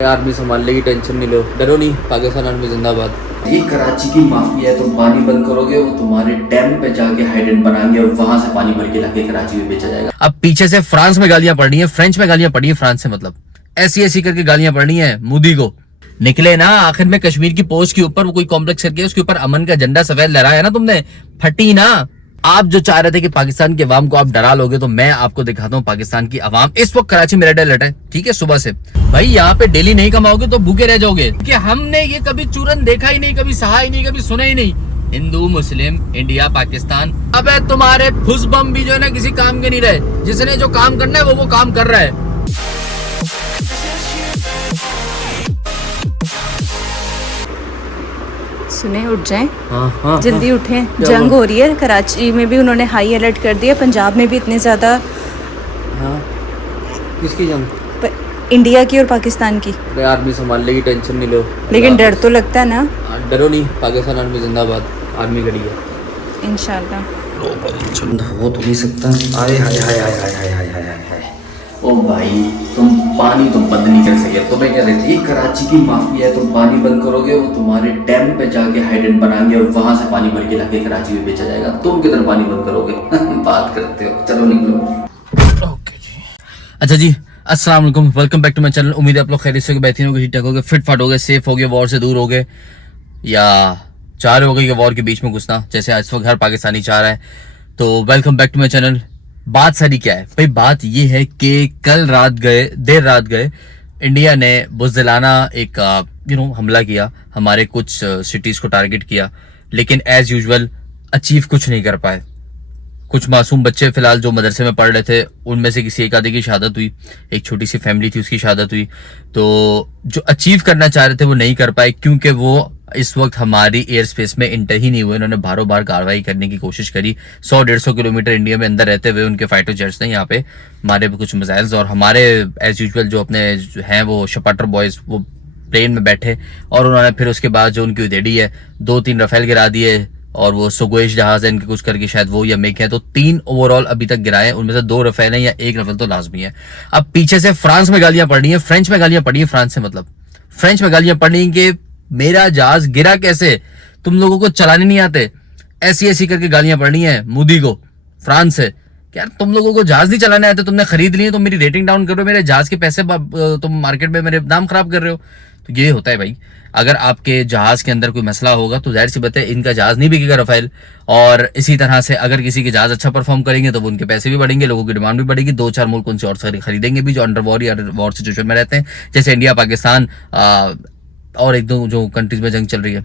Army संभाल लेगी, tension नहीं लो, डरो नहीं। पाकिस्तान आर्मी जिंदाबाद। ये कराची की माफिया है, तुम पानी बंद करोगे वो तुम्हारे डैम पे जाके हाइडेंट बनाएंगे और वहां से पानी भर के लाके कराची में बेचा जाएगा। अब पीछे से फ्रांस में गालियां पड़ रही है, फ्रेंच में गालियां पड़ रही है, फ्रांस से मतलब ऐसी ऐसी करके गालियां पड़ रही है मोदी को। निकले ना आखिर में कश्मीर की पोस्ट के ऊपर वो कोई कॉम्प्लेक्स करके उसके ऊपर अमन का झंडा सफेद लहराया ना तुमने, फटी ना। आप जो चाह रहे थे कि पाकिस्तान की अवाम को आप डरा लोगे, तो मैं आपको दिखाता हूँ पाकिस्तान की अवाम इस वक्त कराची में रेड अलर्ट है, ठीक है। सुबह से भाई यहाँ पे डेली नहीं कमाओगे तो भूखे रह जाओगे, कि हमने ये कभी चूरन देखा ही नहीं, कभी सहा ही नहीं, कभी सुना ही नहीं। हिंदू मुस्लिम इंडिया पाकिस्तान, अबे तुम्हारे फुस बम भी जो है ना किसी काम के नहीं रहे। जिसने जो काम करना है वो काम कर रहा है। सुने उठ जाएं, हाँ, जल्दी उठें। जंग हो रही है कराची में भी, उन्होंने हाई अलर्ट कर दिया। पंजाब में भी इतने ज़्यादा। हाँ, किसकी जंग? इंडिया की और पाकिस्तान की। अरे आर्मी संभाल लेगी, टेंशन नहीं लो। लेकिन डर तो लगता है ना। डरो नहीं, पाकिस्तान आर्मी जिंदाबाद, आर्मी खड़ी है इंशाल्लाह। हो तो नहीं सकता। हाय हाय हाय हाय हाय हाय हाय हाय हाय। ओ भाई तुम पानी तो बंद नहीं कर सके, तुम्हें क्या रहती है, कराची की माफिया है, तुम पानी बंद करोगे वो तुम्हारे डैम पे जाके हाइडेंट बनाएंगे और वहां से पानी भर के लाके कराची में बेचा जाएगा। तुम किधर पानी बंद करोगे? बात करते हो, चलो निकलो। ओके जी, अच्छा जी, अस्सलाम वालेकुम, welcome back to my channel. उम्मीद है आप लोग खैरियत से बेहतरीन होगे, ठीक ठाक होगे, फिट फाट होगे, सेफ होगे, वॉर से दूर होगे, या चाह रहे होगे कि वॉर के बीच में घुसना, जैसे इस वक्त हर पाकिस्तानी चाह रहा है। तो welcome back to my channel. बात सारी क्या है भाई? बात ये है कि देर रात गए इंडिया ने बुज़दिलाना एक हमला किया, हमारे कुछ सिटीज को टारगेट किया, लेकिन एज यूजुअल अचीव कुछ नहीं कर पाए। कुछ मासूम बच्चे फिलहाल जो मदरसे में पढ़ रहे थे, उनमें से किसी एक आधे की शहादत हुई, एक छोटी सी फैमिली थी उसकी शहादत हुई। तो जो अचीव करना चाह रहे थे वो नहीं कर पाए, क्योंकि वो इस वक्त हमारी एयर स्पेस में इंटर ही नहीं हुए। उन्होंने बारों बार कार्रवाई करने की कोशिश करी। 100-150 किलोमीटर इंडिया में अंदर रहते हुए उनके फाइटर जेट्स ने यहाँ पे हमारे कुछ मिसाइल्स, और हमारे एज यूजुअल जो अपने हैं वो शपाटर बॉयज वो प्लेन में बैठे, और उन्होंने फिर उसके बाद जो उनकी उधेड़ी है 2-3 रफेल गिरा दिए, और वो सुगोइश जहाज है इनके कुछ करके शायद वो या मेक है, तो 3 ओवरऑल अभी तक गिराए, उनमें से 2 रफेल है या 1 रफेल तो लाजमी है। अब पीछे से फ्रांस में गालियां पड़ रही है, फ्रेंच में गालियां पड़ रही है, फ्रांस से मतलब फ्रेंच में गालियां पड़ रही है कि मेरा जहाज गिरा कैसे, तुम लोगों को चलाने नहीं आते, ऐसी ऐसी करके गालियां पड़ रही है मोदी को फ्रांस से। यार तुम लोगों को जहाज नहीं चलाने आते, तुमने खरीद लिए, तुम मेरी रेटिंग डाउन कर रहे हो, मेरे जहाज के पैसे तुम मार्केट में मेरे नाम खराब कर रहे हो। तो ये होता है भाई, अगर आपके जहाज के अंदर कोई मसला होगा तो जाहिर सी बात है इनका जहाज नहीं बिकेगा रफेल। और इसी तरह से अगर किसी के जहाज अच्छा परफॉर्म करेंगे तो उनके पैसे भी बढ़ेंगे, लोगों की डिमांड भी बढ़ेगी, 2-4 मुल्क उनसे और खरीदेंगे भी जो अंडर वॉर या वॉर सिचुएशन में रहते हैं, जैसे इंडिया, पाकिस्तान और एक दो जो कंट्रीज में जंग चल रही है।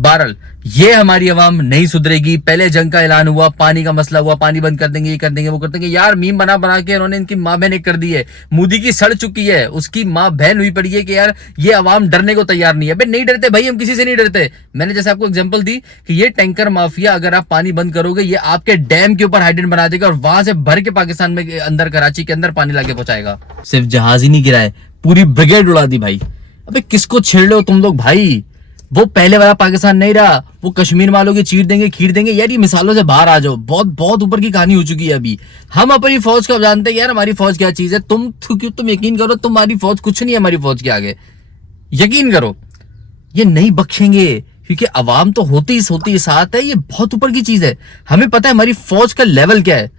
बहरहाल ये हमारी अवाम नहीं सुधरेगी। पहले जंग का ऐलान हुआ, पानी का मसला हुआ, पानी बंद कर देंगे, ये कर देंगे, वो कर देंगे। यार मीम बना बना के उन्होंने इनकी माँ बहन कर दी है। मोदी की सड़ चुकी है, उसकी माँ बहन हुई पड़ी है कि यार ये अवाम डरने को तैयार नहीं है। भाई नहीं डरते भाई, हम किसी से नहीं डरते। मैंने जैसे आपको एग्जांपल दी कि ये टैंकर माफिया अगर आप पानी बंद करोगे, ये आपके डैम के ऊपर हाइडेंट बना देगा और वहां से भर के पाकिस्तान में अंदर कराची के अंदर पानी लाके पहुंचाएगा। सिर्फ जहाज ही नहीं गिराए, पूरी ब्रिगेड उड़ा दी भाई। अबे किसको छेड़ रहे हो तुम लोग भाई? वो पहले वाला पाकिस्तान नहीं रहा, वो कश्मीर वालों की चीर देंगे, खीर देंगे। यार ये मिसालों से बाहर आ जाओ, बहुत बहुत ऊपर की कहानी हो चुकी है अभी। हम अपनी फौज को जानते हैं यार, हमारी फौज क्या चीज है। तुम यकीन करो, तुम्हारी फौज कुछ नहीं है हमारी फौज के आगे, यकीन करो। ये नहीं बख्शेंगे, क्योंकि अवाम तो होती ही साथ है। ये बहुत ऊपर की चीज है, हमें पता है हमारी फौज का लेवल क्या है।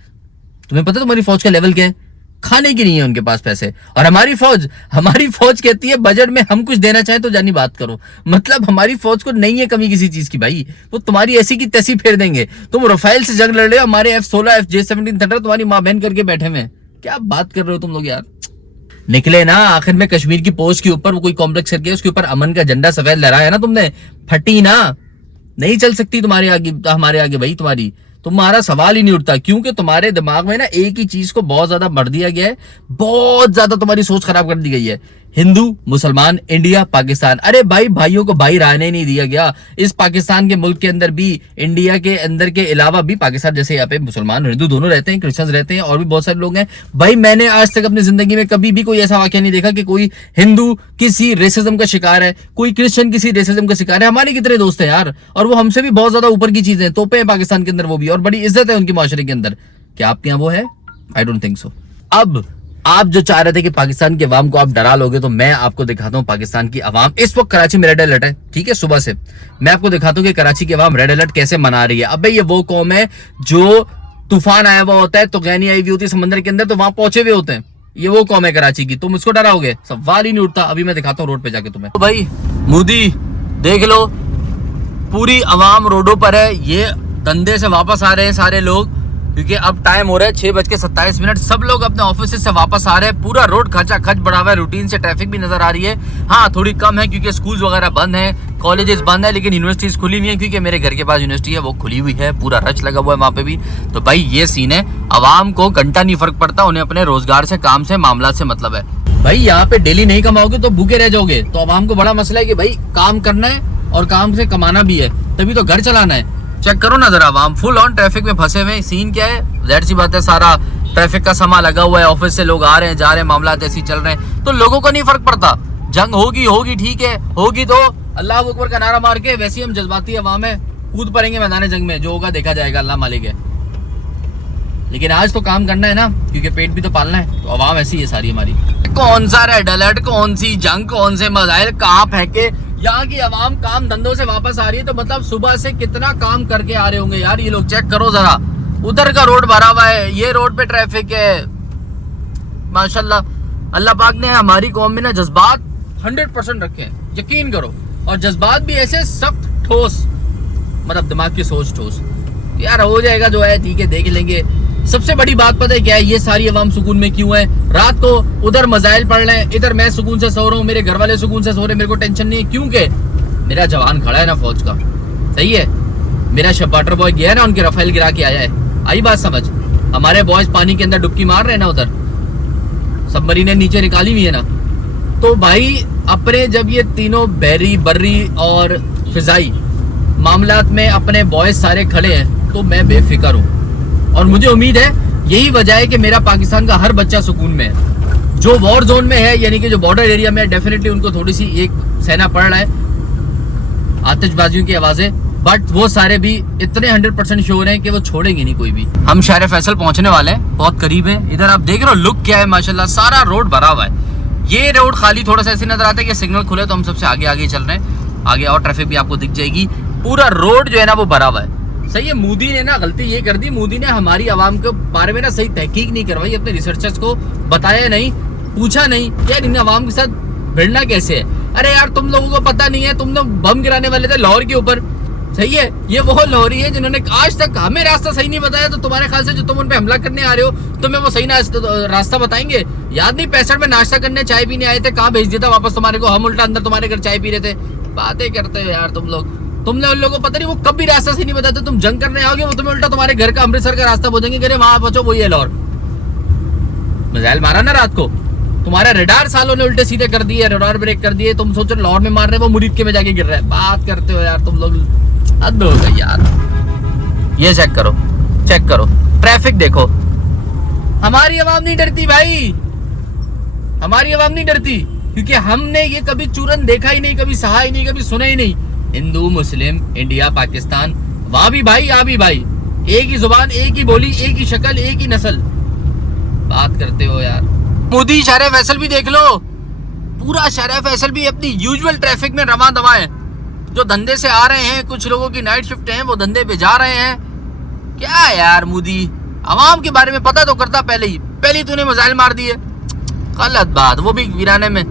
तुम्हें पता है तुम्हारी फौज का लेवल क्या है? खाने की नहीं है उनके पास पैसे। और हमारी फौज कहती है बजट में हम कुछ देना चाहें तो जानी बात करो। मतलब हमारी फौज को नहीं है कमी किसी चीज की भाई, वो तुम्हारी ऐसी की तैसी फेर देंगे। तुम रफेल से जंग लड़ रहे हो, हमारे F-16 J-17 थंडर तुम्हारी माँ बहन करके बैठे में। क्या बात कर रहे हो तुम लोग यार? निकले ना आखिर में कश्मीर की पोस्ट के ऊपर वो कोई कॉम्प्लेक्स करके उसके ऊपर अमन का झंडा सफेद लहराया ना तुमने, फटी ना। नहीं चल सकती तुम्हारे आगे, हमारे आगे भाई। तुम्हारा सवाल ही नहीं उठता, क्योंकि तुम्हारे दिमाग में ना एक ही चीज को बहुत ज्यादा भर दिया गया है, बहुत ज्यादा तुम्हारी सोच खराब कर दी गई है। हिंदू मुसलमान इंडिया पाकिस्तान, अरे भाई भाइयों को भाई रहने नहीं दिया गया। इस पाकिस्तान के मुल्क के अंदर भी, इंडिया के अंदर के अलावा भी, पाकिस्तान जैसे यहाँ पे मुसलमान हिंदू दोनों रहते हैं, क्रिश्चियंस रहते हैं और भी बहुत सारे लोग हैं भाई। मैंने आज तक अपनी जिंदगी में कभी भी कोई ऐसा वाकया नहीं देखा कि कोई हिंदू किसी रेसिज्म का शिकार है, कोई क्रिश्चियन किसी रेसिज्म का शिकार है। हमारे कितने दोस्त हैं यार, और वो हमसे भी बहुत ज्यादा ऊपर की चीजें, तोपे हैं पाकिस्तान के अंदर वो भी, और बड़ी इज्जत है उनकी माशरे के अंदर। क्या आपके यहाँ वो है? I don't think so. अब आप जो चाह रहे थे कि पाकिस्तान की अवाम को आप डरा लोगे, तो मैं आपको दिखाता हूँ पाकिस्तान की अवाम। इस वक्त कराची में रेड अलर्ट है, ठीक है, सुबह से मैं आपको दिखाता हूँ कि कराची की अवाम रेड अलर्ट कैसे मना रही है। अबे ये वो कौम है जो तूफान आया हुआ होता है, तूफानी आई हुई होती है समंदर के अंदर, तो वहां पहुंचे हुए होते हैं। ये वो कौम है कराची की, तुम इसको डराओगे? सवाल ही नहीं उठता। अभी मैं दिखाता हूँ रोड पे जाके तुम्हें। तो भाई मोदी देख लो, पूरी अवाम रोडों पर है। ये धंधे से वापस आ रहे हैं सारे लोग, क्योंकि अब टाइम हो रहा है 6:27। सब लोग अपने ऑफिस से वापस आ रहे हैं। पूरा रोड खचा खच बड़ा हुआ है, रूटीन से ट्रैफिक भी नजर आ रही है। हाँ थोड़ी कम है क्योंकि स्कूल्स वगैरह बंद हैं, कॉलेजेस बंद है, लेकिन यूनिवर्सिटीज खुली हुई है, क्योंकि मेरे घर के पास यूनिवर्सिटी है वो खुली हुई है, पूरा रश लगा हुआ है वहाँ पे भी। तो भाई ये सीन है, अवाम को घंटा नहीं फर्क पड़ता, उन्हें अपने रोजगार से, काम से, मामला से मतलब है। भाई यहाँ पे डेली नहीं कमाओगे तो भूखे रह जाओगे। तो अवाम को बड़ा मसला है कि भाई काम करना है और काम से कमाना भी है, तभी तो घर चलाना है। चेक करो ना जरा, अवाम फुल ऑन ट्रैफिक में फंसे हुए। सीन क्या है, जाहिर सी बात है, सारा ट्रैफिक का समा लगा हुआ है, ऑफिस से लोग आ रहे हैं जा रहे हैं, मामला ऐसे ही चल रहे हैं, तो लोगों को नहीं फर्क पड़ता। जंग होगी ठीक है, होगी तो अल्लाह अकबर का नारा मार के, वैसे ही हम जज्बाती अवाम है, कूद पड़ेंगे मैदान जंग में, जो होगा देखा जाएगा, अल्लाह मालिक है। लेकिन आज तो काम करना है ना, क्योंकि पेट भी तो पालना है। तो अवाम ऐसी है सारी हमारी। कौन सा रेड अलर्ट, कौन सी जंग, कौन से मिसाइल कहाँ फेंके, यहाँ की अवाम काम धंधों से वापस आ रही है। तो मतलब सुबह से कितना काम करके आ रहे होंगे यार ये लोग। चेक करो जरा, उधर का रोड भरा हुआ है, ये रोड पे ट्रैफिक है। माशाल्लाह अल्लाह पाक ने हमारी कौम में ना जज्बात 100% रखे हैं, यकीन करो। और जज्बात भी ऐसे सख्त ठोस, मतलब दिमाग की सोच ठोस। यार हो जाएगा जो है, ठीक है, देख लेंगे। सबसे बड़ी बात पता है क्या है, ये सारी अवाम सुकून में क्यों है? रात को उधर मजाइल पढ़ रहे हैं, इधर मैं सुकून से सो रहा हूँ, मेरे घर वाले सुकून से सो रहे हैं, मेरे को टेंशन नहीं है। क्योंकि मेरा जवान खड़ा है ना फौज का, सही है। मेरा शपाटर बॉय गया है ना, उनके रफेल गिरा के आया है। आई बात समझ? हमारे बॉयज पानी के अंदर डुबकी मार रहे हैं ना, उधर सबमरीनें नीचे निकाली हुई है ना। तो भाई अपने जब ये तीनों बहरी, बर्री और फिजाई मामलात में अपने बॉयज सारे खड़े हैं, तो मैं बेफिक्र हूँ। और मुझे उम्मीद है यही वजह है कि मेरा पाकिस्तान का हर बच्चा सुकून में है। जो वॉर जोन में है, यानी कि जो बॉर्डर एरिया में है, डेफिनेटली उनको थोड़ी सी एक सहना पड़ रहा है आतिशबाजियों की आवाजें, बट वो सारे भी इतने 100% श्योर हैं कि वो छोड़ेंगे नहीं कोई भी। हम शहर फैसल पहुंचने वाले हैं, बहुत करीब है। इधर आप देख रहे हो लुक क्या है, माशाल्लाह सारा रोड भरा हुआ है। ये रोड खाली थोड़ा सा ऐसे नजर आता है कि सिग्नल खुले तो हम सबसे आगे आगे चल रहे हैं। आगे और ट्रैफिक भी आपको दिख जाएगी। पूरा रोड जो है ना वो भरा हुआ है। सही है, मोदी ने ना गलती ये कर दी, मोदी ने हमारी आवाम के बारे में ना सही तहकीक नहीं करवाई, अपने रिसर्चर्स को बताया नहीं, पूछा नहीं यार इन आवाम के साथ भिड़ना कैसे है। अरे यार तुम लोगों को पता नहीं है, तुम लोग बम गिराने वाले थे लाहौर के ऊपर, सही है। ये वो लाहौरी है जिन्होंने आज तक हमें रास्ता सही नहीं बताया। तो तुम्हारे ख्याल से जो तुम उन पे हमला करने आ रहे हो, तुम्हें वो सही रास्ता बताएंगे? याद नहीं 65 में नाश्ता करने चाय पीने आए थे, कहाँ भेज दिया था वापस तुम्हारे को? हम उल्टा अंदर तुम्हारे घर चाय पी रहे थे। बातें करते हो यार तुम लोग। तुमने उन लोगों को पता नहीं वो कब भी रास्ता सही नहीं बताते। तुम जंग करने आओगे, वो तुम्हें उल्टा तुम्हारे घर का अमृतसर का रास्ता बोलेंगे कि वहां पहुंचो, वही है लाहौर। मिसाइल मारा ना रात को, तुम्हारे रेडार सालों ने उल्टे सीधे कर दिए, रेडार ब्रेक कर दिए। तुम सोचो लाहौर में मार रहे, वो मुरीद के में जाके गिर रहा है। बात करते हो यार तुम लोग, हद हो गई यार। ये चेक करो, चेक करो ट्रैफिक देखो। हमारी आवाम नहीं डरती भाई, हमारी आवाम नहीं डरती, क्योंकि हमने ये कभी चूरन देखा ही नहीं, कभी सहा ही नहीं, कभी सुना ही नहीं। हिंदू, मुस्लिम, इंडिया, पाकिस्तान, वहां भी भाई यहाँ भी भाई, एक ही जुबान, एक ही बोली, एक ही शक्ल, एक ही नस्ल। बात करते हो यार। मोदी शहर फैसल भी देख लो, पूरा शहर फैसल भी अपनी यूजुअल ट्रैफिक में रवां दवा है। जो धंधे से आ रहे हैं, कुछ लोगों की नाइट शिफ्ट है, वो धंधे पे जा रहे हैं। क्या यार मोदी, आवाम के बारे में पता तो करता पहले ही तूने मिसाइल मार दिए। गलत बात, वो भी वीराने में।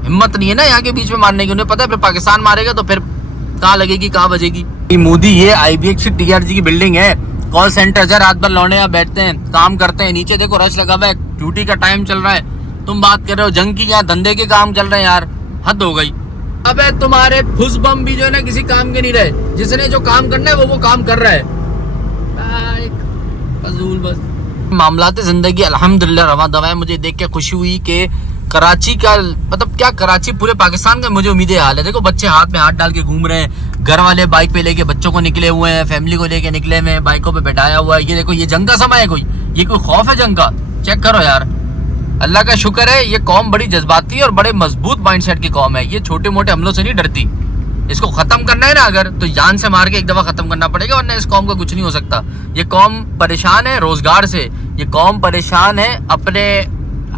हिम्मत नहीं है ना यहाँ के बीच में मारने की। उन्हें पता है फिर पाकिस्तान मारेगा तो फिर कहाँ लगेगी, कहाँ बजेगी। मोदी ये IBX TRG की बिल्डिंग है, कॉल सेंटर है, रात भर लौंडे यहाँ बैठते हैं, काम करते हैं। नीचे देखो रश लगा हुआ है, ड्यूटी का टाइम चल रहा है। तुम बात कर रहे हो जंग की, यहाँ धंधे के काम चल रहे हैं यार, हद हो गई। अबे तुम्हारे फुस बम भी जो है ना किसी काम के नहीं रहे। जिसने जो काम करना है वो काम कर रहा है। फजूल बस। मामलात जिंदगी अल्हम्दुलिल्लाह रवा दवा है। मुझे देख के खुशी हुई कि कराची का, मतलब क्या कराची, पूरे पाकिस्तान का मुझे उम्मीद हाल है। देखो बच्चे हाथ में हाथ डाल के घूम रहे हैं, घर वाले बाइक पे लेके बच्चों को निकले हुए हैं, फैमिली को लेके निकले हुए हैं, बाइकों पे बैठाया हुआ है। ये देखो, ये जंग का समय है कोई? ये कोई खौफ है जंग का? चेक करो यार। अल्लाह का शुक्र है, ये कौम बड़ी जज्बाती और बड़े मजबूत माइंडसेट की कौम है। ये छोटे मोटे हमलों से नहीं डरती। इसको खत्म करना है ना अगर, तो जान से मार के एक दफा खत्म करना पड़ेगा, वरना इस कौम का कुछ नहीं हो सकता। ये कौम परेशान है रोजगार से, ये कौम परेशान है अपने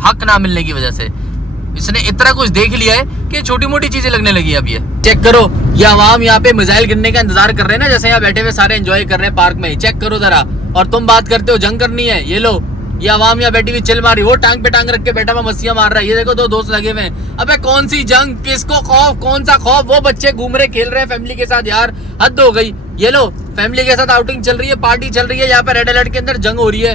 हक ना मिलने की वजह से। इसने इतना कुछ देख लिया है कि छोटी मोटी चीजें लगने लगी अब। ये चेक करो, ये आवाम यहाँ पे मिसाइल गिरने का इंतजार कर रहे हैं ना, जैसे यहाँ बैठे हुए सारे एंजॉय कर रहे हैं पार्क में। चेक करो जरा, और तुम बात करते हो जंग करनी है। ये लो, ये आवाम यहाँ बैठी हुई चिल मारी, वो टांग पे टांग रख के बैठा हुआ मस्तियां मार रहा है। ये देखो दो दोस्त लगे हुए हैं। अबे कौन सी जंग, किसको खौफ, कौन सा खौफ? वो बच्चे घूम रहे खेल रहे हैं फैमिली के साथ, यार हद हो गई। ये लो, फैमिली के साथ आउटिंग चल रही है, पार्टी चल रही है, यहाँ पे रेड अलर्ट के अंदर जंग हो रही है।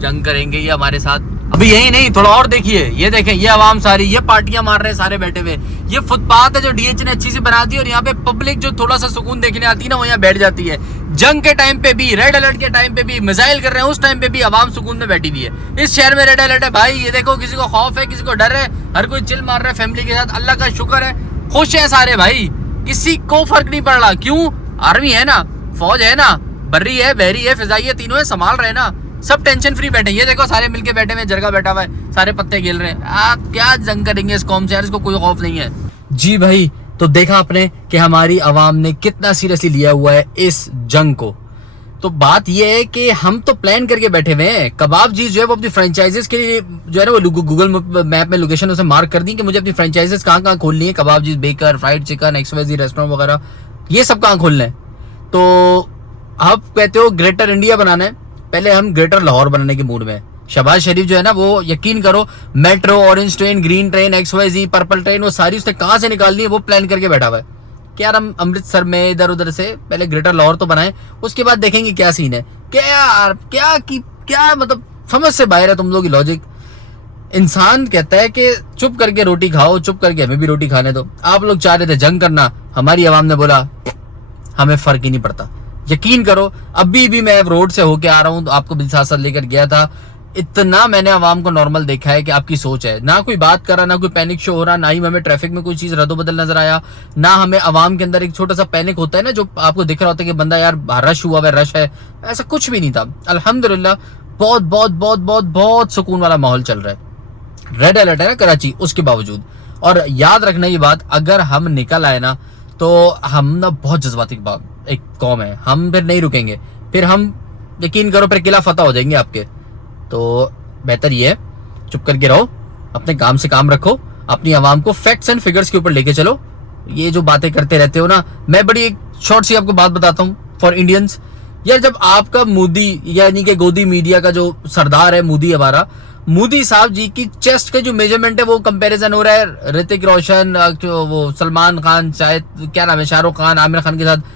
जंग करेंगे ये हमारे साथ। अभी यही नहीं, थोड़ा और देखिए, ये देखें, ये आवाम सारी ये पार्टियां मार रहे हैं सारे बैठे हुए। ये फुटपाथ है जो डीएच ने अच्छी सी बना दी, और यहाँ पे पब्लिक जो थोड़ा सा सुकून देखने आती है ना, वो यहाँ बैठ जाती है। जंग के टाइम पे भी, रेड अलर्ट के टाइम पे भी, मिसाइल कर रहे हैं उस टाइम पे भी आवाम सुकून में बैठी हुई है। इस शहर में रेड अलर्ट है भाई, ये देखो, किसी को खौफ है, किसी को डर है, हर कोई चिल मार रहा है फैमिली के साथ। अल्लाह का शुक्र है, खुश है सारे भाई, किसी को फर्क नहीं पड़ रहा। क्यों? आर्मी है ना, फौज है ना, बर्री है, बहरी है, फिजाई है, तीनों है, संभाल रहे ना, सब टेंशन फ्री बैठे। ये देखो सारे मिलके बैठे हुए, जरगा बैठा हुआ है, सारे पत्ते खेल रहे हैं। आप क्या जंग करेंगे इस कौम से यार, इसको कोई खौफ नहीं है। जी भाई, तो देखा आपने कि हमारी आवाम ने कितना सीरियसली लिया हुआ है इस जंग को। तो बात ये है कि हम तो प्लान करके बैठे हुए हैं। कबाब जी जो है वो अपनी फ्रेंचाइजेस के लिए जो है ना, वो गूगल मैप में लोकेशन उसे मार्क कर दी कि मुझे अपनी फ्रेंचाइजेस कहाँ कहाँ खोलनी है। कबाब जी, baker, fried chicken, XYZ restaurant वगैरह, ये सब कहाँ खोलना है। तो आप कहते हो ग्रेटर इंडिया बनाना है, पहले हम ग्रेटर लाहौर बनाने के मूड में है। शहबाज शरीफ जो है ना, वो यकीन करो metro, orange train, green train, XYZ, purple train, वो सारी उसने कहाँ से निकालनी है वो प्लान करके बैठा हुआ है कि यार हम अमृतसर में इधर उधर से पहले ग्रेटर लाहौर तो बनाएं, उसके बाद देखेंगे क्या सीन है। क्या यार, क्या मतलब समझ से बाहर है तुम लोग की लॉजिक। इंसान कहता है कि चुप करके रोटी खाओ, चुप करके हमें भी रोटी खाने दो। आप लोग चाह रहे थे जंग करना, हमारी आवाम ने बोला हमें फर्क ही नहीं पड़ता। यकीन करो, अभी भी मैं रोड से होके आ रहा हूँ तो आपको भी साथ साथ लेकर गया था। इतना मैंने आवाम को नॉर्मल देखा है कि आपकी सोच है, ना कोई बात कर रहा, ना कोई पैनिक शो हो रहा, ना ही हमें ट्रैफिक में कोई चीज रद्दोबदल नजर आया, ना हमें आवाम के अंदर एक छोटा सा पैनिक होता है ना जो आपको दिख रहा होता है कि बंदा यार रश हुआ है, रश है, ऐसा कुछ भी नहीं था। अल्हम्दुलिल्लाह बहुत बहुत बहुत बहुत बहुत सुकून वाला माहौल चल रहा है। रेड अलर्ट है ना कराची, उसके बावजूद। और याद रखना ये बात, अगर हम निकल आए ना तो हम ना बहुत जज्बाती एक कौम है, हम फिर नहीं रुकेंगे, फिर हम यकीन करो फिर किला फतह हो जाएंगे आपके। तो बेहतर ये है चुप करके रहो, अपने काम से काम रखो, अपनी आवाम को फैक्ट्स एंड फिगर्स के ऊपर लेके चलो। ये जो बातें करते रहते हो ना, मैं बड़ी एक शॉर्ट सी आपको बात बताता हूँ फॉर इंडियंस। यार जब आपका मोदी यानी कि गोदी मीडिया का जो सरदार है मोदी, हमारा मोदी साहब जी की चेस्ट का जो मेजरमेंट है वो कंपैरिजन हो रहा है ऋतिक रोशन, वो सलमान खान, शायद क्या नाम है, शाहरुख खान, आमिर खान के साथ,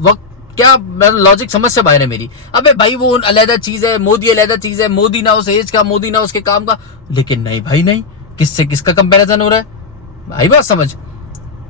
वक्त क्या लॉजिक समझ से बाहर है मेरी। अबे भाई वो अलग चीज है, मोदी अलग चीज है, मोदी ना उस एज का, मोदी ना उसके काम का। लेकिन नहीं भाई नहीं, किससे किसका कंपैरिजन हो रहा है भाई, बात समझ।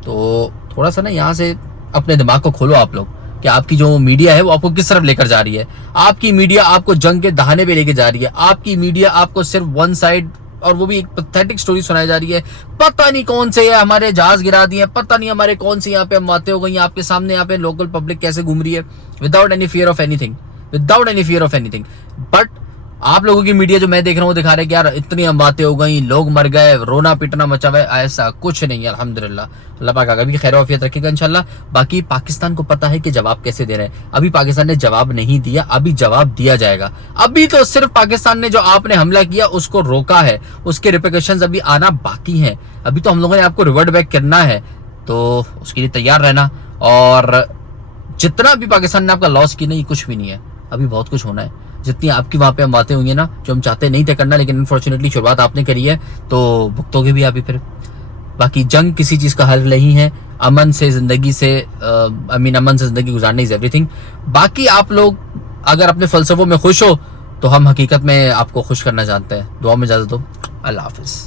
तो थोड़ा सा ना यहाँ से अपने दिमाग को खोलो आप लोग कि आपकी जो मीडिया है वो आपको किस तरफ लेकर जा रही है। आपकी मीडिया आपको जंग के दहाने पे लेके जा रही है। आपकी मीडिया आपको सिर्फ वन साइड, और वो भी एक पैथेटिक स्टोरी सुनाई जा रही है। पता नहीं कौन से हमारे जहाज गिरा दिए, पता नहीं हमारे कौन से यहाँ पे हम बातें हो गई, आपके सामने यहाँ पे लोकल पब्लिक कैसे घूम रही है without any fear of anything, without any fear of anything. But आप लोगों की मीडिया जो मैं देख रहा हूँ दिखा रहे कि यार इतनी हम बातें हो गई, लोग मर गए, रोना पीटना मचा हुआ है, ऐसा कुछ नहीं है। अल्हम्दुलिल्लाह, अल्लाह पाक आगे भी खैर औफियत रखेगा इंशाल्लाह। बाकी पाकिस्तान को पता है कि जवाब कैसे दे रहे हैं। अभी पाकिस्तान ने जवाब नहीं दिया, अभी जवाब दिया जाएगा। अभी तो सिर्फ पाकिस्तान ने जो आपने हमला किया उसको रोका है, उसके रिपरकशंस अभी आना बाकी हैं। अभी तो हम लोगों ने आपको रिवर्ट बैक करना है, तो उसके लिए तैयार रहना। और जितना भी पाकिस्तान ने आपका लॉस किया, नहीं कुछ भी नहीं है, अभी बहुत कुछ होना है। जितनी आपकी वहां पे हम बातें हुई है ना, जो हम चाहते नहीं थे करना, लेकिन अनफॉर्चुनेटली शुरुआत आपने करी है, तो भुगतोगे भी अभी फिर। बाकी जंग किसी चीज का हल नहीं है, अमन से जिंदगी से अमन से जिंदगी गुजारनी इज एवरीथिंग। बाकी आप लोग अगर अपने फलसफों में खुश हो तो हम हकीकत में आपको खुश करना जानते हैं। दुआ में इजाजत दो, अल्लाह हाफिज।